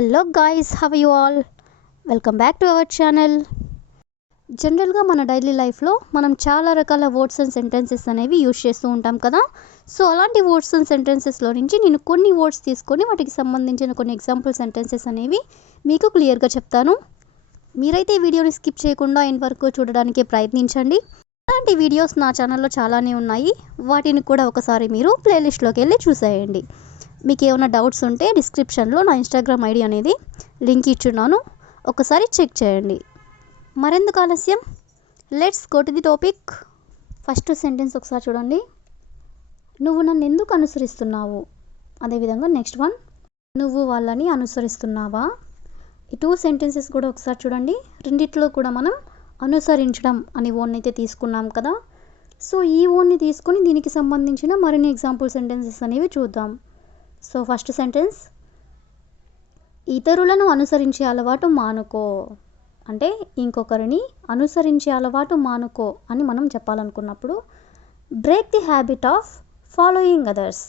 Hello guys, have you all? Welcome back to our channel. జనరల్గా మన daily లైఫ్లో మనం చాలా రకాల వర్డ్స్ అండ్ సెంటెన్సెస్ అనేవి యూజ్ చేస్తూ ఉంటాం కదా. సో అలాంటి వర్డ్స్ అండ్ సెంటెన్సెస్లో నుంచి నేను కొన్ని వర్డ్స్ తీసుకొని వాటికి సంబంధించిన కొన్ని ఎగ్జాంపుల్ సెంటెన్సెస్ అనేవి మీకు క్లియర్గా చెప్తాను. మీరైతే ఈ వీడియోని స్కిప్ చేయకుండా ఎండ్ వరకు చూడడానికి ప్రయత్నించండి. అలాంటి వీడియోస్ నా ఛానల్లో చాలానే ఉన్నాయి, వాటిని కూడా ఒకసారి మీరు ప్లేలిస్ట్లోకి వెళ్ళి చూసేయండి. మీకు ఏమైనా డౌట్స్ ఉంటే డిస్క్రిప్షన్లో నా ఇన్స్టాగ్రామ్ ఐడి అనేది లింక్ ఇచ్చున్నాను, ఒకసారి చెక్ చేయండి. మరెందుకు ఆలస్యం, let's go to the topic. First sentence ఒకసారి చూడండి. నువ్వు నన్ను ఎందుకు అనుసరిస్తున్నావు? అదేవిధంగా నెక్స్ట్ వన్, నువ్వు వాళ్ళని అనుసరిస్తున్నావా? ఈ టూ సెంటెన్సెస్ కూడా ఒకసారి చూడండి. రెండిట్లో కూడా మనం అనుసరించడం అనే వర్డ్ని అయితే తీసుకున్నాం కదా. సో ఈ వర్డ్ని తీసుకొని దీనికి సంబంధించిన మరిన్ని ఎగ్జాంపుల్ సెంటెన్సెస్ అనేవి చూద్దాం. సో ఫస్ట్ సెంటెన్స్, ఇతరులను అనుసరించే అలవాటు మానుకో. అంటే ఇంకొకరిని అనుసరించే అలవాటు మానుకో అని మనం చెప్పాలనుకున్నప్పుడు break the habit of following others.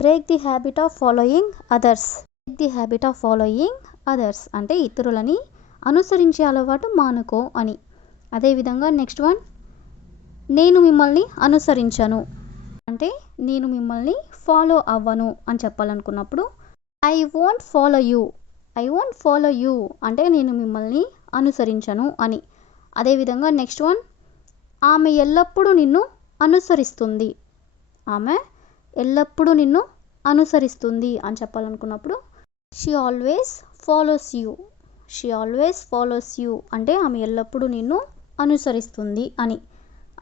Break the habit of following others. Break the habit of following others అంటే ఇతరులని అనుసరించే అలవాటు మానుకో అని. అదేవిధంగా నెక్స్ట్ వన్, నేను మిమ్మల్ని అనుసరించను అంటే నేను మిమ్మల్ని ఫాలో అవ్వను అని చెప్పాలనుకున్నప్పుడు I won't follow you. I won't follow you అంటే నేను మిమ్మల్ని అనుసరించను అని. అదేవిధంగా నెక్స్ట్ వన్, ఆమె ఎల్లప్పుడూ నిన్ను అనుసరిస్తుంది. ఆమె ఎల్లప్పుడూ నిన్ను అనుసరిస్తుంది అని చెప్పాలనుకున్నప్పుడు she always follows you. She always follows you అంటే ఆమె ఎల్లప్పుడూ నిన్ను అనుసరిస్తుంది అని.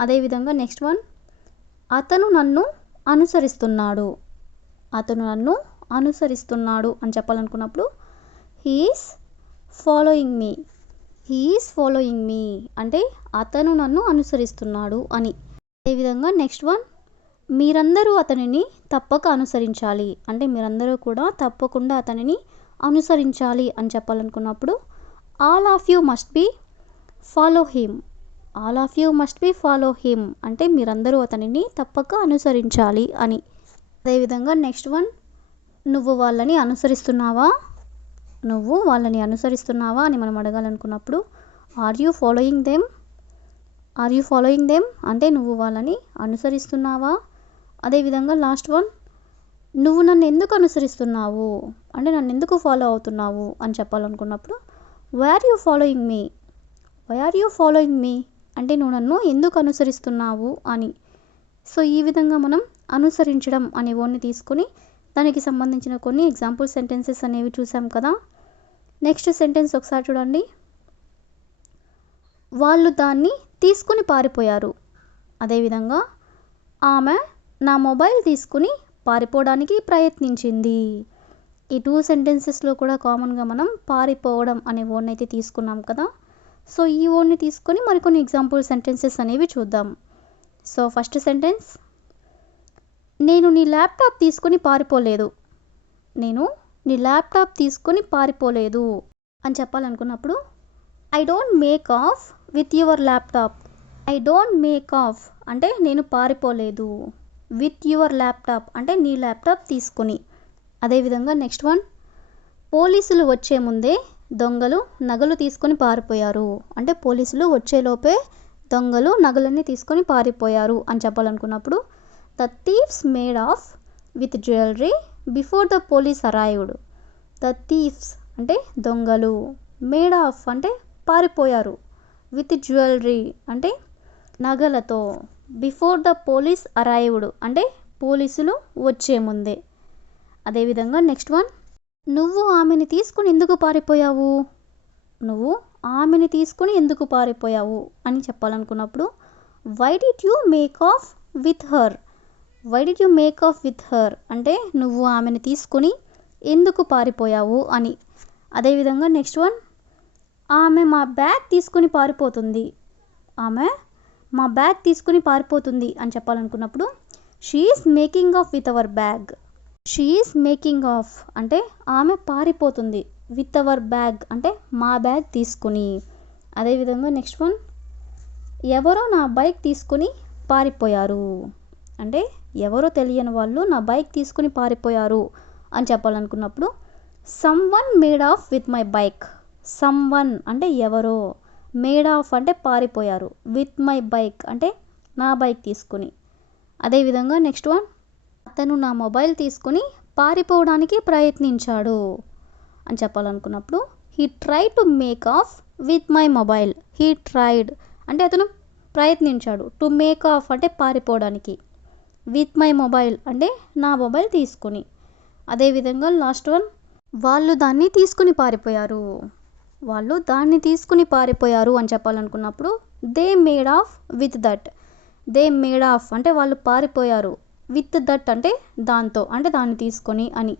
అదేవిధంగా నెక్స్ట్ వన్, అతను నన్ను అనుసరిస్తున్నాడు. అతను నన్ను అనుసరిస్తున్నాడు అని చెప్పాలనుకున్నప్పుడు he is following me. He is following me అంటే అతను నన్ను అనుసరిస్తున్నాడు అని. అదేవిధంగా నెక్స్ట్ వన్, మీరందరూ అతనిని తప్పక అనుసరించాలి అంటే మీరందరూ కూడా తప్పకుండా అతనిని అనుసరించాలి అని చెప్పాలనుకున్నప్పుడు all of you must be follow him. All of you must be follow him అంటే మీరందరూ అతనిని తప్పక అనుసరించాలి అని. అదేవిధంగా నెక్స్ట్ వన్, నువ్వు వాళ్ళని అనుసరిస్తున్నావా? నువ్వు వాళ్ళని అనుసరిస్తున్నావా అని మనం అడగాలనుకున్నప్పుడు are you following them. Are you following them అంటే నువ్వు వాళ్ళని అనుసరిస్తున్నావా? అదేవిధంగా లాస్ట్ వన్, నువ్వు నన్ను ఎందుకు అనుసరిస్తున్నావు అంటే నన్ను ఎందుకు ఫాలో అవుతున్నావు అని చెప్పాలనుకున్నప్పుడు why are you following me. Why are you following me అంటే నువ్వు నన్ను ఎందుకు అనుసరిస్తున్నావు అని. సో ఈ విధంగా మనం అనుసరించడం అనే వర్డ్ని తీసుకొని దానికి సంబంధించిన కొన్ని ఎగ్జాంపుల్ సెంటెన్సెస్ అనేవి చూసాం కదా. నెక్స్ట్ సెంటెన్స్ ఒకసారి చూడండి. వాళ్ళు దాన్ని తీసుకుని పారిపోయారు. అదేవిధంగా ఆమె నా మొబైల్ తీసుకుని పారిపోవడానికి ప్రయత్నించింది. ఈ టూ సెంటెన్సెస్లో కూడా కామన్గా మనం పారిపోవడం అనే వర్డ్ని అయితే తీసుకున్నాం కదా. సో ఈ వర్డ్ని తీసుకొని మరికొన్ని ఎగ్జాంపుల్ సెంటెన్సెస్ అనేవి చూద్దాం. సో ఫస్ట్ సెంటెన్స్, నేను నీ ల్యాప్టాప్ తీసుకొని పారిపోలేదు. నేను నీ ల్యాప్టాప్ తీసుకొని పారిపోలేదు అని చెప్పాలనుకున్నప్పుడు I don't make off with your laptop. I don't make off అంటే నేను పారిపోలేదు. విత్ యువర్ ల్యాప్టాప్ అంటే నీ ల్యాప్టాప్ తీసుకొని. అదేవిధంగా నెక్స్ట్ వన్, పోలీసులు వచ్చే ముందే దొంగలు నగలు తీసుకొని పారిపోయారు అంటే పోలీసులు వచ్చేలోపే దొంగలు నగలన్నీ తీసుకొని పారిపోయారు అని చెప్పాలనుకున్నప్పుడు the thieves made off with jewellery before the police arrived. The thieves అంటే దొంగలు, మేడ్ ఆఫ్ అంటే పారిపోయారు, విత్ జ్యువెలరీ అంటే నగలతో, బిఫోర్ ద పోలీస్ అరైవ్డ్ అంటే పోలీసులు వచ్చే ముందే. అదేవిధంగా నెక్స్ట్ వన్, నువ్వు ఆమెని తీసుకుని ఎందుకు పారిపోయావు? నువ్వు ఆమెని తీసుకుని ఎందుకు పారిపోయావు అని చెప్పాలనుకున్నప్పుడు why did you make off with her. Why did you make off with her అంటే నువ్వు ఆమెని తీసుకుని ఎందుకు పారిపోయావు అని. అదేవిధంగా నెక్స్ట్ వన్, ఆమె మా బ్యాగ్ తీసుకుని పారిపోతుంది. ఆమె మా బ్యాగ్ తీసుకుని పారిపోతుంది అని చెప్పాలనుకున్నప్పుడు she is making off with our bag. She is making off అంటే ఆమె పారిపోతుంది, విత్ అవర్ బ్యాగ్ అంటే మా బ్యాగ్ తీసుకుని. అదేవిధంగా నెక్స్ట్ వన్, ఎవరో నా బైక్ తీసుకుని పారిపోయారు అంటే ఎవరో తెలియని వాళ్ళు నా బైక్ తీసుకుని పారిపోయారు అని చెప్పాలనుకున్నప్పుడు someone made off with my bike. Someone అంటే ఎవరో, మేడ్ ఆఫ్ అంటే పారిపోయారు, విత్ మై బైక్ అంటే నా బైక్ తీసుకుని. అదేవిధంగా నెక్స్ట్ వన్, అతను నా మొబైల్ తీసుకుని పారిపోవడానికి ప్రయత్నించాడు అని చెప్పాలనుకున్నప్పుడు he tried to make off with my mobile. He tried అంటే అతను ప్రయత్నించాడు, టు మేక్ ఆఫ్ అంటే పారిపోవడానికి, విత్ మై మొబైల్ అంటే నా మొబైల్ తీసుకుని. అదేవిధంగా లాస్ట్ వన్, వాళ్ళు దాన్ని తీసుకుని పారిపోయారు. వాళ్ళు దాన్ని తీసుకుని పారిపోయారు అని చెప్పాలనుకున్నప్పుడు they made off with that. They made off అంటే వాళ్ళు పారిపోయారు, విత్ దట్ అంటే దాంతో, అంటే దాన్ని తీసుకొని అని.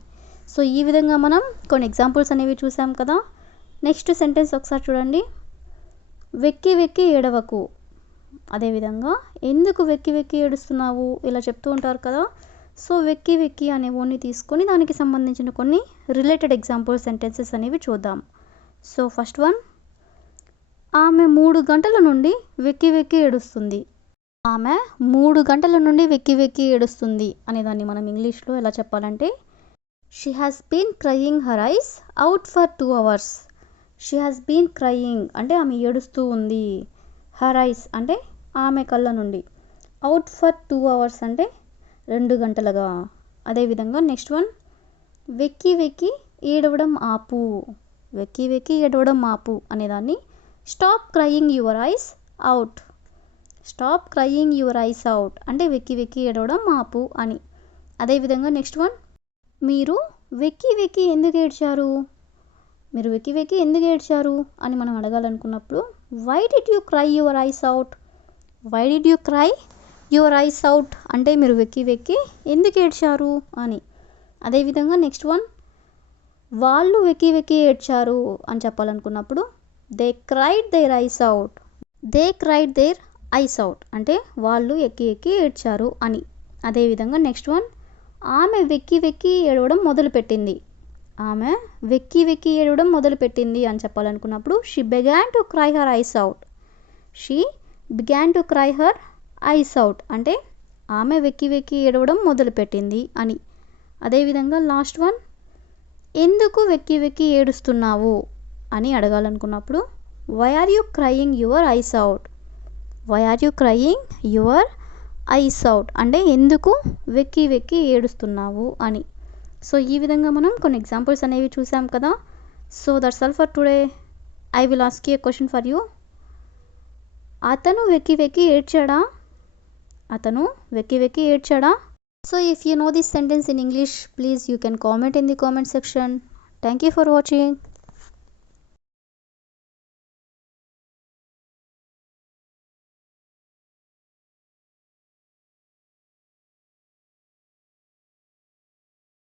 సో ఈ విధంగా మనం కొన్ని ఎగ్జాంపుల్స్ అనేవి చూసాం కదా. నెక్స్ట్ సెంటెన్స్ ఒకసారి చూడండి. వెక్కి వెక్కి ఏడవకు. అదేవిధంగా ఎందుకు వెక్కి వెక్కి ఏడుస్తున్నావు ఇలా చెప్తూ ఉంటారు కదా. సో వెక్కి వెక్కి అనే వర్డ్ని తీసుకొని దానికి సంబంధించిన కొన్ని రిలేటెడ్ ఎగ్జాంపుల్ సెంటెన్సెస్ అనేవి చూద్దాం. సో ఫస్ట్ వన్, ఆమె 3 గంటల నుండి వెక్కి వెక్కి ఏడుస్తుంది. ఆమె 3 గంటల నుండి వెక్కి వెక్కి ఏడుస్తుంది అనేదాన్ని మనం ఇంగ్లీష్లో ఎలా చెప్పాలంటే she has been crying her eyes out for 2 hours. She has been crying అంటే ఆమె ఏడుస్తూ ఉంది, హర్ ఐస్ అంటే ఆమె కళ్ళ నుండి, అవుట్ ఫర్ 2 hours అంటే 2 గంటలుగా. అదేవిధంగా నెక్స్ట్ వన్, వెక్కి వెక్కి ఏడవడం ఆపు. వెక్కి వెక్కి ఏడవడం ఆపు అనేదాన్ని stop crying your eyes out. Stop crying your eyes out అంటే వెక్కి వెక్కి ఏడవడం ఆపు అని. అదేవిధంగా నెక్స్ట్ వన్, మీరు వెక్కి వెక్కి ఎందుకు ఏడ్చారు. మీరు వెక్కి వెక్కి ఎందుకు ఏడ్చారు అని మనం అడగాలనుకున్నప్పుడు why did you cry your eyes out. Why did you cry your eyes out అంటే మీరు వెక్కి వెక్కి ఎందుకు ఏడ్చారు అని. అదేవిధంగా నెక్స్ట్ వన్, వాళ్ళు వెక్కి వెక్కి ఏడ్చారు అని చెప్పాలనుకున్నప్పుడు they cried their eyes out. They cried their eyes out అంటే వాళ్ళు ఎక్కి ఎక్కి ఏడ్చారు అని. అదేవిధంగా నెక్స్ట్ వన్, ఆమె వెక్కి వెక్కి ఏడవడం మొదలుపెట్టింది. ఆమె వెక్కి వెక్కి ఏడవడం మొదలుపెట్టింది అని చెప్పాలనుకున్నప్పుడు she began to cry her eyes out. She began to cry her eyes out అంటే ఆమె వెక్కి వెక్కి ఏడవడం మొదలుపెట్టింది అని. అదేవిధంగా లాస్ట్ వన్, ఎందుకు వెక్కి వెక్కి ఏడుస్తున్నావు అని అడగాలనుకున్నప్పుడు why are you crying your eyes out. Why are you crying your eyes out అంటే ఎందుకు వెక్కి వెక్కి ఏడుస్తున్నావు అని. సో ఈ విధంగా మనం కొన్ని ఎగ్జాంపుల్స్ అనేవి చూసాం కదా. So that's all for today. I will ask you a question for you. అతను వెక్కి వెక్కి ఏడ్చాడా. అతను వెక్కి వెక్కి ఏడ్చాడా. So if you know this sentence in English, please you can comment in the comment section. Thank you for watching.